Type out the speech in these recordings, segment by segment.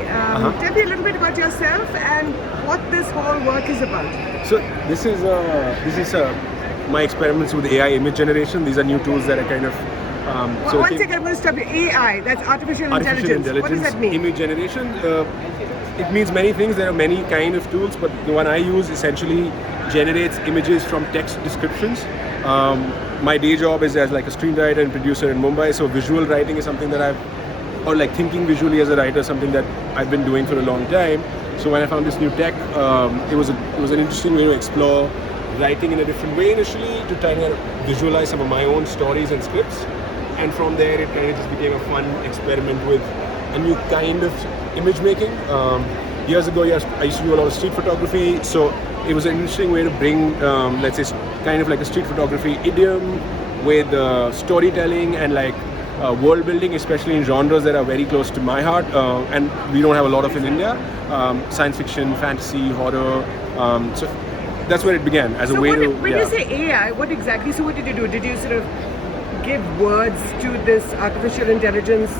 Tell me a little bit about yourself and what this whole work is about. So my experiments with AI image generation. These are new tools that are kind of. One second, I'm going to stop you. AI, that's artificial intelligence. What does that mean? Image generation. It means many things. There are many kind of tools, but the one I use essentially generates images from text descriptions. My day job is as like a screenwriter and producer in Mumbai, so visual writing is something that or like thinking visually as a writer, something that I've been doing for a long time. So when I found this new tech, it was an interesting way to explore writing in a different way initially, to try to visualize some of my own stories and scripts. And from there, it kind of just became a fun experiment with a new kind of image making. Years ago, I used to do a lot of street photography, so it was an interesting way to bring, let's say, kind of like a street photography idiom with storytelling and like world building, especially in genres that are very close to my heart, and we don't have a lot of in India. Science fiction, fantasy, horror. So that's where it began as a way to. When you say AI, what exactly? So what did you do? Did you sort of give words to this artificial intelligence,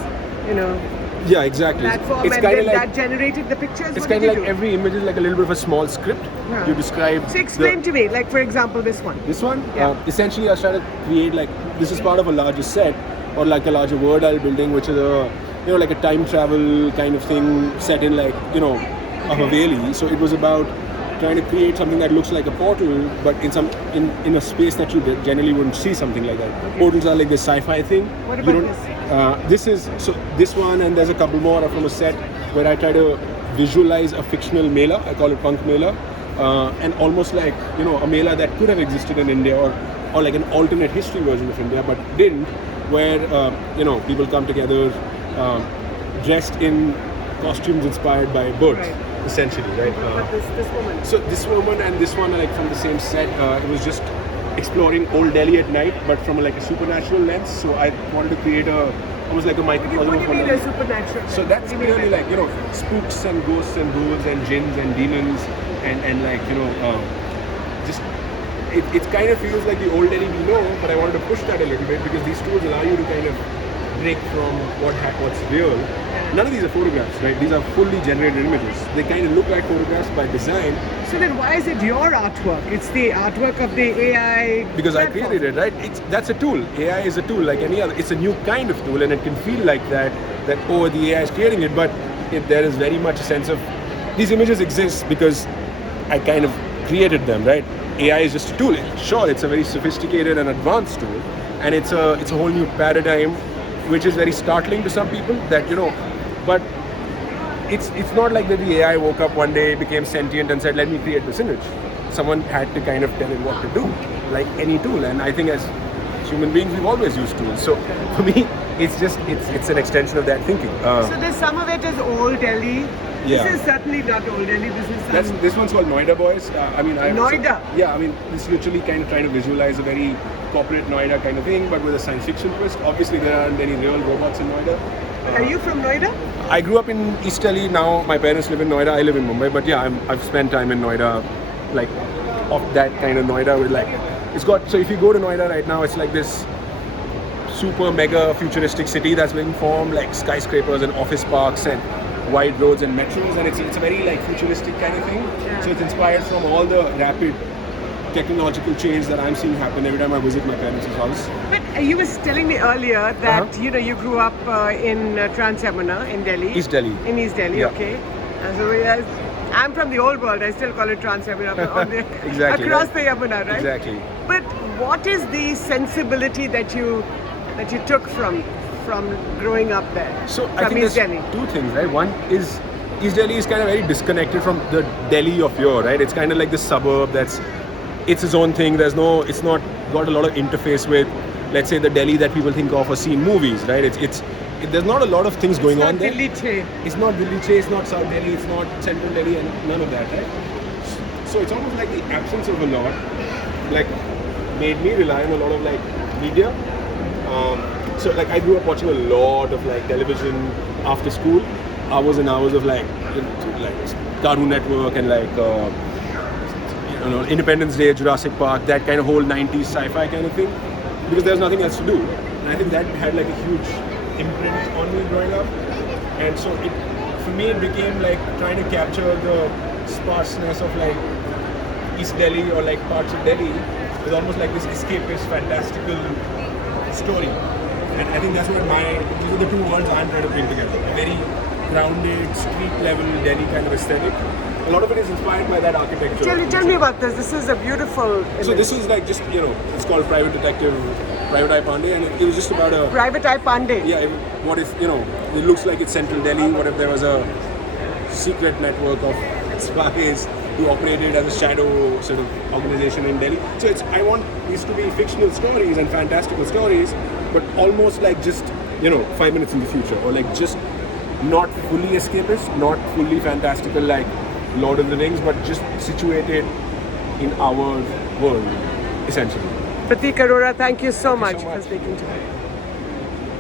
Yeah, exactly. platform, and then that generated the pictures? It's kind of like every image is like a little bit of a small script. Yeah. You describe. So explain to me, like for example, this one. This one? Yeah. Essentially, I started to create this is part of a larger set, or like a larger world I'm building, which is like a time travel kind of thing set in a Haveli. So it was about trying to create something that looks like a portal, but in a space that you generally wouldn't see something like that. Okay. Portals are like this sci-fi thing. What about this? This one, and there's a couple more are from a set where I try to visualize a fictional Mela. I call it Punk Mela, and almost like a Mela that could have existed in India, or like an alternate history version of India, but didn't, where people come together dressed in costumes inspired by birds. Right. Essentially, right? But this woman. So this woman and this one are like from the same set. It was just exploring Old Delhi at night, but from a supernatural lens. So I wanted to create almost like a microcosm. What do you mean a supernatural? So that's really like spooks and ghosts and ghouls and jinns and demons and just it kind of feels like the Old Delhi we know, but I wanted to push that a little bit because these tools allow you to kind of break from what's real. None of these are photographs, right? These are fully generated images. They kind of look like photographs by design. So then why is it your artwork? It's the artwork of the AI Because platform. I created it, right? That's a tool. AI is a tool like any other. It's a new kind of tool, and it can feel like that the AI is creating it, but there is very much a sense of these images exist because I kind of created them, right? AI is just a tool. Sure, it's a very sophisticated and advanced tool, and it's a whole new paradigm, which is very startling to some people. But it's not like that the AI woke up one day, became sentient, and said, "Let me create this image." Someone had to kind of tell it what to do, like any tool. And I think as human beings, we've always used tools. So for me, it's an extension of that thinking. So there's some of it is Old Delhi. Yeah. This is certainly not Old Delhi. This one's called Noida Boys. Noida? It's literally kind of trying to visualize a very corporate Noida kind of thing, but with a science fiction twist. Obviously, there aren't any real robots in Noida. Are you from Noida? I grew up in East Delhi. Now my parents live in Noida. I live in Mumbai. But yeah, I've spent time in Noida, like of that kind of Noida with So if you go to Noida right now, it's like this super mega futuristic city that's being formed, like skyscrapers and office parks and wide roads and metros, and it's a very futuristic kind of thing. Yeah. So it's inspired from all the rapid technological change that I'm seeing happen every time I visit my parents' house. But you was telling me earlier that you grew up in Trans Yamuna in Delhi. East Delhi. In East Delhi, Yeah. okay. And so I'm from the old world. I still call it Trans Yamuna. Exactly, across right. the Yamuna, right? Exactly. But what is the sensibility that you took from growing up there? So from I think East there's Delhi? two things, right? One is East Delhi is kind of very disconnected from the Delhi of yore, right? It's kind of like this suburb it's its own thing. It's not got a lot of interface with, let's say, the Delhi that people think of or see in movies, right? There's not a lot of things going on there. It's not Delhi, it's not South Delhi, it's not Central Delhi, and none of that, right? So it's almost like the absence of a lot, made me rely on a lot of media. So I grew up watching a lot of television after school, hours and hours of Cartoon Network and Independence Day, Jurassic Park, that kind of whole 90s sci-fi kind of thing, because there's nothing else to do. And I think that had a huge imprint on me growing up. And so for me it became like trying to capture the sparseness of like East Delhi or like parts of Delhi with almost like this escapist, fantastical story. And I think that's what these are the two worlds I'm trying to bring together. A very grounded, street level Delhi kind of aesthetic. A lot of it is inspired by that architecture. Tell me about this. This is a beautiful image. So this is like just, it's called Private Eye Pandey, and it was just about a... Private Eye Pandey. Yeah, what if, it looks like it's central Delhi. What if there was a secret network of spies who operated as a shadow sort of organization in Delhi? So I want these to be fictional stories and fantastical stories, but almost like just, 5 minutes in the future, or like just not fully escapist, not fully fantastical like Lord of the Rings, but just situated in our world, essentially. Prateek Arora, thank you so much so much. for speaking to me.